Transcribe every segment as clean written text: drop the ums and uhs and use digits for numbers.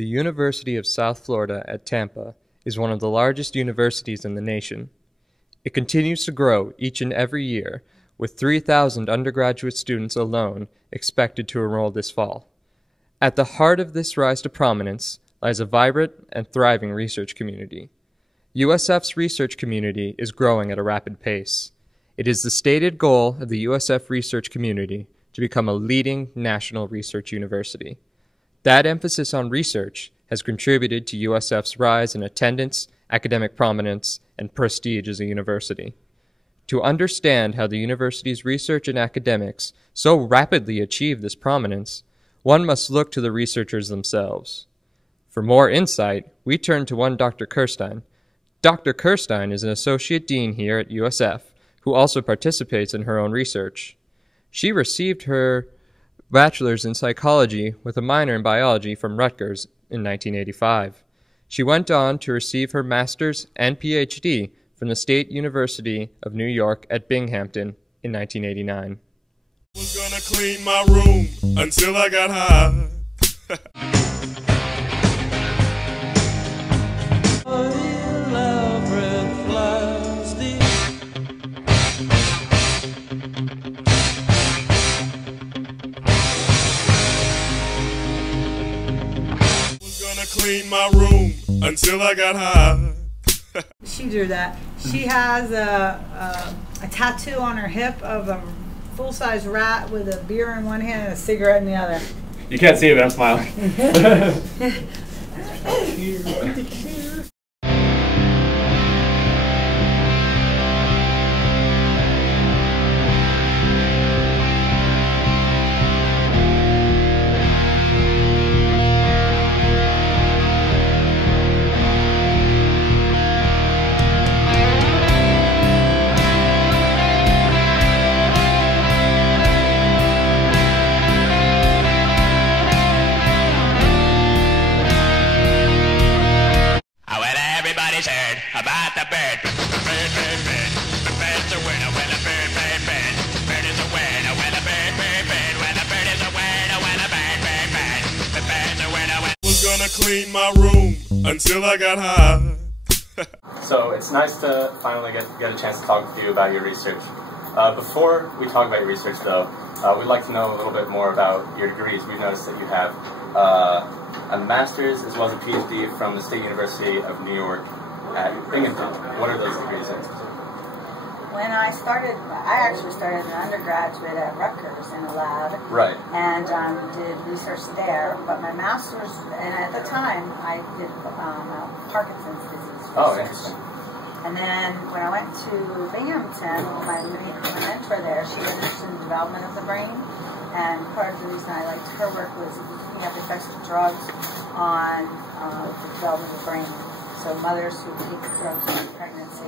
The University of South Florida at Tampa is one of the largest universities in the nation. It continues to grow each and every year, with 3,000 undergraduate students alone expected to enroll this fall. At the heart of this rise to prominence lies a vibrant and thriving research community. USF's research community is growing at a rapid pace. It is the stated goal of the USF research community to become a leading national research university. That emphasis on research has contributed to USF's rise in attendance, academic prominence, and prestige as a university. To understand how the university's research and academics so rapidly achieve this prominence, one must look to the researchers themselves. For more insight, we turn to one Dr. Kirstein. Dr. Kirstein is an associate dean here at USF, who also participates in her own research. She received her bachelor's in psychology with a minor in biology from Rutgers in 1985. She went on to receive her master's and PhD from the State University of New York at Binghamton in 1989. Was gonna clean my room until I got high. Clean my room until I got high. She drew that. She has a tattoo on her hip of a full-size rat with a beer in one hand and a cigarette in the other. You can't see it, but I'm smiling. About the bird. Bird, bird, bird. The bird's a winner when a bird, bird, bird. Bird is a winner when a bird, bird, bird. When a bird is a winner when a bird, bird, bird. The bird's a winner when... Was gonna clean my room until I got high. So it's nice to finally get a chance to talk with you about your research. Before we talk about your research, though, we'd like to know a little bit more about your degrees. We've noticed that you have a master's as well as a PhD from the State University of New York at Binghamton. What are those degrees in? When I actually started an undergraduate at Rutgers in a lab. Right. And did research there. But my master's, and at the time, I did Parkinson's disease research. Oh, interesting. And then when I went to Binghamton, my mentor there, she was interested in the development of the brain. And part of the reason I liked her work was looking at the effects of drugs on the development of the brain. So mothers who take drugs during pregnancy.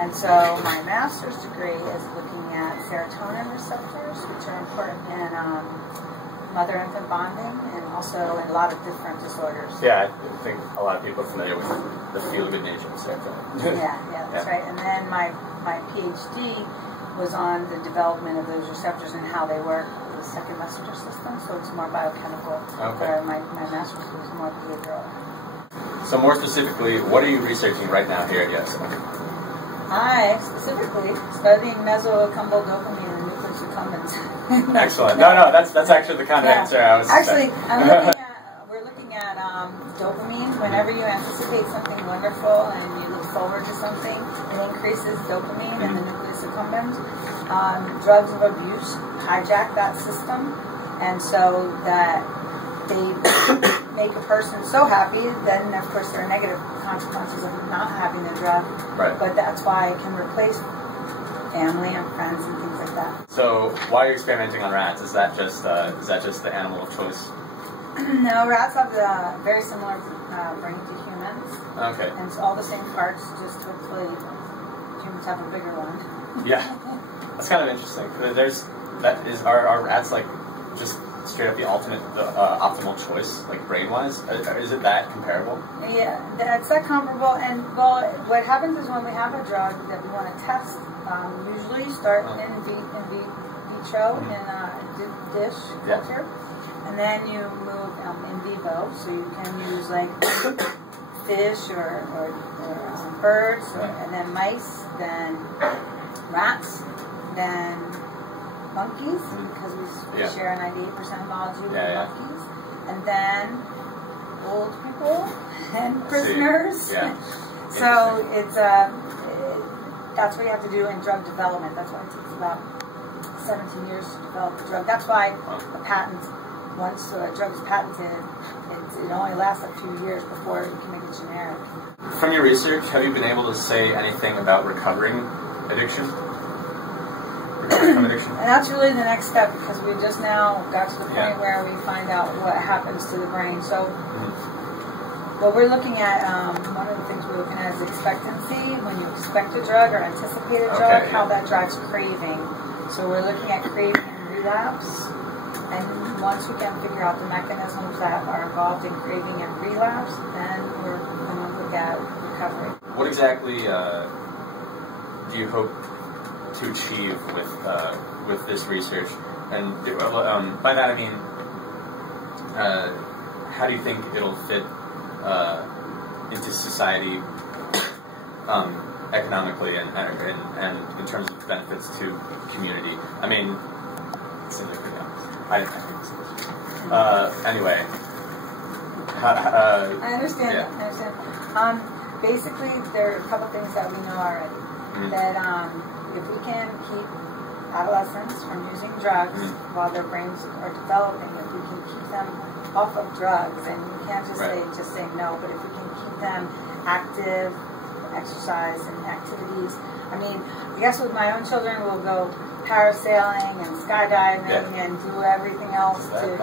And so my master's degree is looking at serotonin receptors, which are important in mother-infant bonding and also in a lot of different disorders. Yeah, I think a lot of people are familiar with the feel-good nature of serotonin. yeah, that's right. And then my PhD was on the development of those receptors and how they work with the second messenger system, so it's more biochemical. Okay. My master's was more behavioral. So more specifically, what are you researching right now here at USF? I specifically studying mesoaccumbal dopamine and nucleus accumbens. Excellent. No, that's actually the kind of answer I was actually. We're looking at dopamine. Whenever you anticipate something wonderful and you look forward to something, it increases dopamine and the nucleus accumbens. Drugs of abuse hijack that system, and so that they make a person so happy, then of course there are negative consequences of not having the drug. Right. But that's why it can replace family and friends and things like that. So while you're experimenting on rats, is that just the animal of choice? No, rats have very similar brain to humans. Okay. And it's all the same parts, just hopefully humans have a bigger one. Yeah, that's kind of interesting. Are rats like just straight up the optimal choice, like brain-wise? Is it that comparable? Yeah, that's that comparable. And well, what happens is when we have a drug that we want to test, usually start in vitro in a dish culture, And then you move in vivo, so you can use like fish or birds, and then mice, then rats, then monkeys, because we share a 98% homology with monkeys, and then old people and prisoners. So it's that's what you have to do in drug development. That's why it takes about 17 years to develop a drug. That's why a patent, once a drug is patented, it only lasts a few years before you can make it generic. From your research, have you been able to say anything about recovering addiction? Recovering from addiction? And that's really the next step, because we just now got to the point where we find out what happens to the brain. So what we're looking at, one of the things we're looking at is expectancy. When you expect a drug or anticipate a drug, how that drives craving. So we're looking at craving and relapse. And once we can figure out the mechanisms that are involved in craving and relapse, then we're going to look at recovery. What exactly do you hope to achieve with this research? And by that I mean, how do you think it'll fit into society economically and in terms of benefits to community? I mean, anyway. I understand. I understand. Basically, there are a couple things that we know already. That if we can keep adolescents from using drugs while their brains are developing, if we can keep them off of drugs, and you can't just say no, but if we can keep them active, exercise and activities. I mean, I guess with my own children, we'll go parasailing and skydiving and do everything else that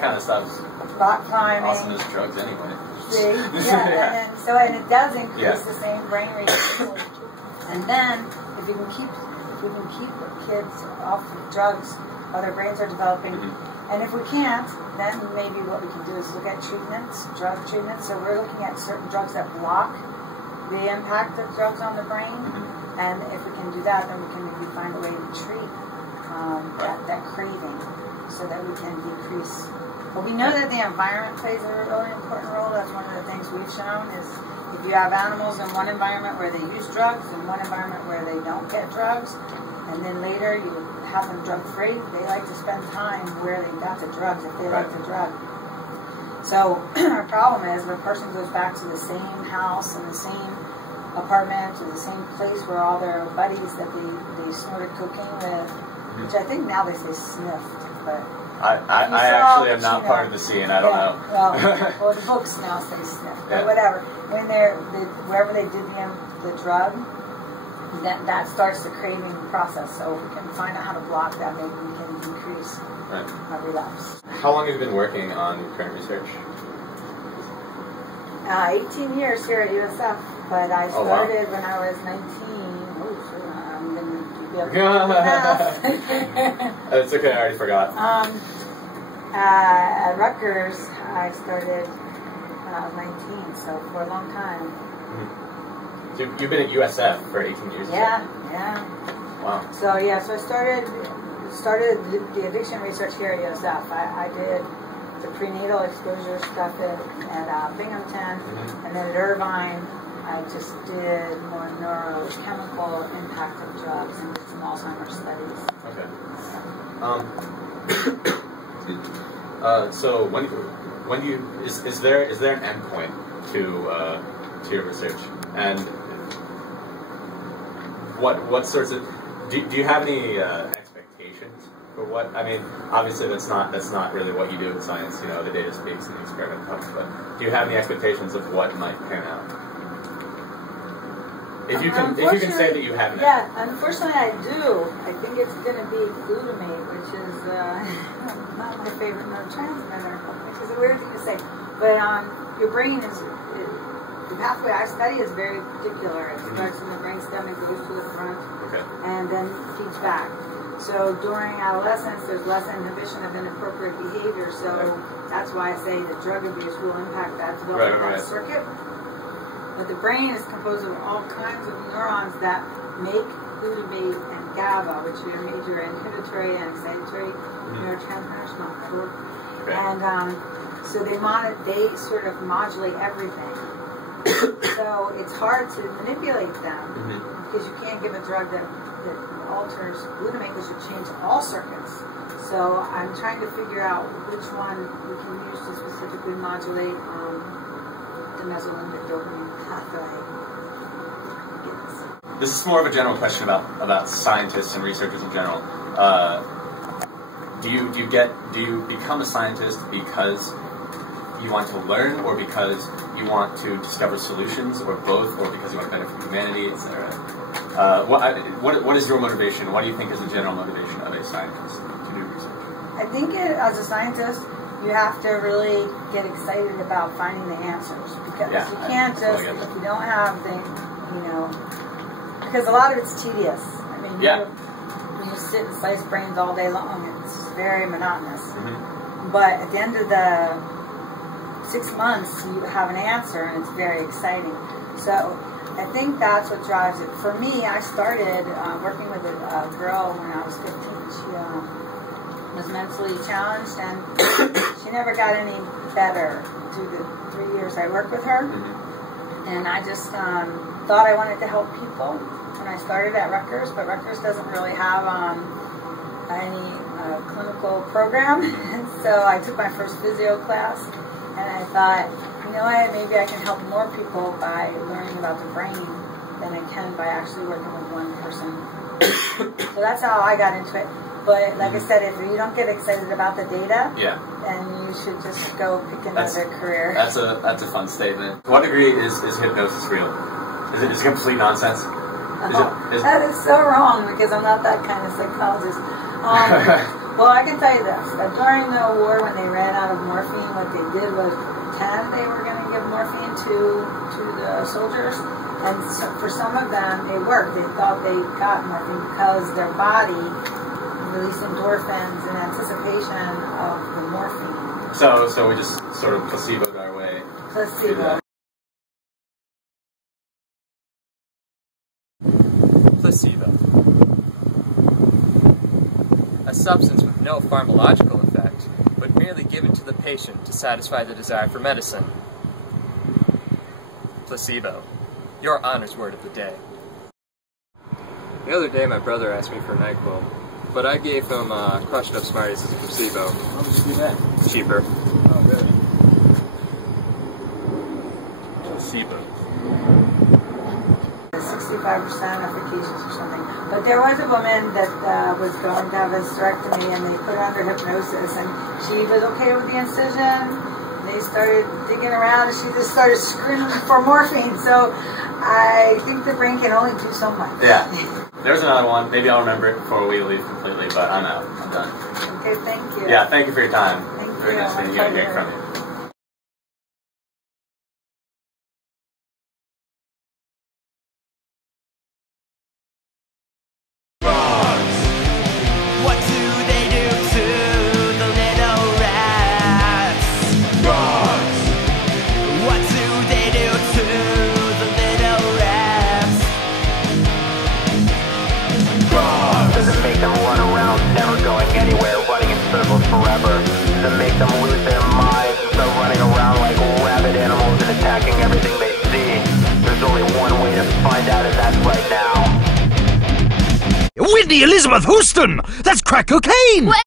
kind of stuff's rock climbing. Awesome as drugs anyway. See? And it does increase the same brain rate. And then if we can keep kids off of drugs while their brains are developing, and if we can't, then maybe what we can do is look at treatments, drug treatments. So we're looking at certain drugs that block the impact of drugs on the brain. And if we can do that, then we can maybe find a way to treat that craving, so that we can decrease. But we know that the environment plays a really important role. That's one of the things we've shown is if you have animals in one environment where they use drugs and one environment where they don't get drugs, and then later you have them drug-free, they like to spend time where they got the drugs if they like the drug. So our problem is if a person goes back to the same house and the same apartment or the same place where all their buddies that they snorted cocaine with, which I think now they say sniffed, but I actually am not part of the scene. I don't know. Well, the books now say sniffed, but whatever. When wherever they did the drug, that starts the craving process. So if we can find out how to block that, maybe we can decrease relapse. How long have you been working on your current research? 18 years here at USF, but I started when I was 19. I'm going to be able to do math. It's okay, I already forgot. At Rutgers, I started when I was 19, so for a long time. So you've been at USF for 18 years? Yeah. Wow. So I started the addiction research here at USF. I did the prenatal exposure stuff at Binghamton, and then at Irvine, I just did more neurochemical impact of drugs and did some Alzheimer's studies. Okay. So when do you is there an endpoint to your research, and what sorts of do you have any expectations for what? I mean, obviously that's not really what you do in science. You know, the data speaks and the experiment comes. But do you have any expectations of what might pan out? If you can say that you haven't. Yeah, unfortunately I do. I think it's going to be glutamate, which is not my favorite neurotransmitter, which is a weird thing to say. But your brain is, the pathway I study is very particular. It starts in the brainstem and goes to the front, and then feeds back. So during adolescence, there's less inhibition of inappropriate behavior. So that's why I say that drug abuse will impact that developmental circuit. But the brain is composed of all kinds of neurons that make glutamate and GABA, which are major inhibitory and excitatory neurotransmitters, not four. Okay. And so they sort of modulate everything. So it's hard to manipulate them because you can't give a drug that alters glutamate because you change all circuits. So I'm trying to figure out which one we can use to specifically modulate the mesolimbic dopamine pathway. This is more of a general question about scientists and researchers in general. Do you become a scientist because you want to learn, or because you want to discover solutions, or both, or because you want to benefit humanity, etc.? What is your motivation? What do you think is the general motivation of a scientist to do research? I think as a scientist, you have to really get excited about finding the answers, because you can't just, if you don't have the, because a lot of it's tedious. I mean, you sit and slice brains all day long, it's very monotonous. But at the end of the 6 months, you have an answer, and it's very exciting. So I think that's what drives it. For me, I started working with a girl when I was 15. She was mentally challenged, and she never got any better through the 3 years I worked with her. And I just thought I wanted to help people when I started at Rutgers, but Rutgers doesn't really have any clinical program. And so I took my first physio class, and I thought, you know what, maybe I can help more people by learning about the brain than I can by actually working with one person. So that's how I got into it. But like I said, if you don't get excited about the data, then you should just go pick another career. That's a fun statement. To what degree is hypnosis real? Is it just complete nonsense? That is so wrong, because I'm not that kind of psychologist. Well, I can tell you this. During the war, when they ran out of morphine, what they did was pretend they were going to give morphine to the soldiers. And so for some of them, it worked. They thought they got morphine because their body released endorphins in anticipation of the morphine. So we just sort of placeboed our way. Placebo. Placebo. A substance with no pharmacological effect, but merely given to the patient to satisfy the desire for medicine. Placebo. Your honors word of the day. The other day my brother asked me for NyQuil, but I gave him crushed up Smarties as a placebo. How much do that? Cheaper. Oh, really? Placebo. 65% efficacious or something. But there was a woman that was going to have a hysterectomy, and they put her under hypnosis, and she was okay with the incision. They started digging around, and she just started screaming for morphine. So I think the brain can only do so much. Yeah. There's another one. Maybe I'll remember it before we leave completely, but I'm out. I'm done. Okay, thank you. Yeah, thank you for your time. Thank you. Very nice to hear from you. What do they do to the little rats? Frogs! What do they do to the little rats? Frogs! Does it make them run around, never going anywhere, running in circles forever? Does it make them lose their minds and start running around like rabid animals and attacking everything they see? There's only one way to find out, and that's right now. Whitney Elizabeth Houston! That's crack cocaine!